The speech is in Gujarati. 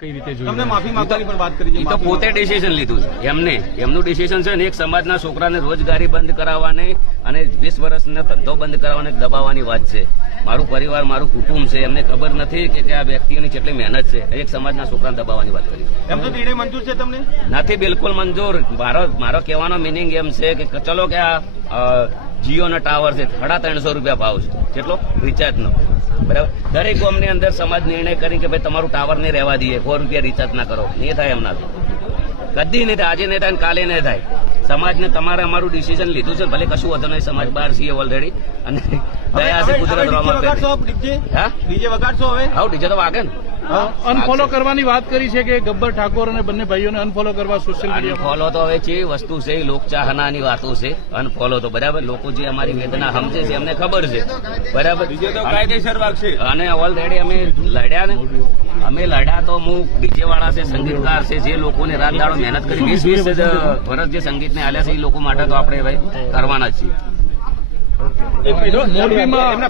કઈ રીતે જોયું? તમને માફી માંગવાની પણ વાત કરી છે. એ તો પોતે ડિસિઝન લીધું છે એમનું ડિસિઝન છે ને એક સમાજના છોકરાને રોજગારી બંધ કરાવવાની અને 20 વર્ષનો ધંધો બંધ કરાવવાની દબાવવાની વાત છે. મારું પરિવાર મારું કુટુંબ છે, એમને ખબર નથી કે આ વ્યક્તિઓની કેટલી મહેનત છે. એક સમાજના છોકરાને દબાવવાની વાત કરી. એમ તો નિર્ણય મંજૂર છે તમને? નથી બિલકુલ મંજૂર. મારો કહેવાનો મિનિંગ એમ છે કે ચલો કે આ જીઓનો ટાવર છે 350 રૂપિયા ભાવ છે, કેટલો રિચાર્જનો, બરાબર. દરેક ગામની અંદર સમાજ નિર્ણય કરી કે ભાઈ તમારું ટાવર નહીં રહેવા દઈએ, 4 રૂપિયા રિચાર્જ ના કરો. નહીં થાય એમનાથી, કદી નહીં થાય. આજે નહીં થાય કાલે નહીં થાય. સમાજને તમારે અમારું ડિસિઝન લીધું છે, ભલે કશું વધુ નહીં. સમાજ બહાર છીએ ઓલરેડી અને દયા છે કુદરત ડીજે વગાડશો હવે? આવું ડીજે તો વાગે ને. અનફોલો કરવાની વાત કરી છે કે ગબ્બર ઠાકોર અને બંને ભાઈઓને અનફોલો કરવા સોશિયલ મીડિયા. અનફોલો તો હવે છે વસ્તુ છે, લોકચાહનાની વાતો છે. અનફોલો તો બરાબર, લોકો જે અમારી વેદના સમજે છે એમને ખબર છે, બરાબર. કાયદેસર વાગશે. અને ઓલરેડી અમે લડ્યા ને, અમે લડ્યા તો હું ડીજે વાળા છે, સંગીતકાર છે, જે લોકોને રાત દાડો મહેનત કરી 20 વર્ષ જે સંગીતને આલ્યા છે એ લોકો માટે તો આપણે ભાઈ કરવાના જ છીએ. મોરબીમાં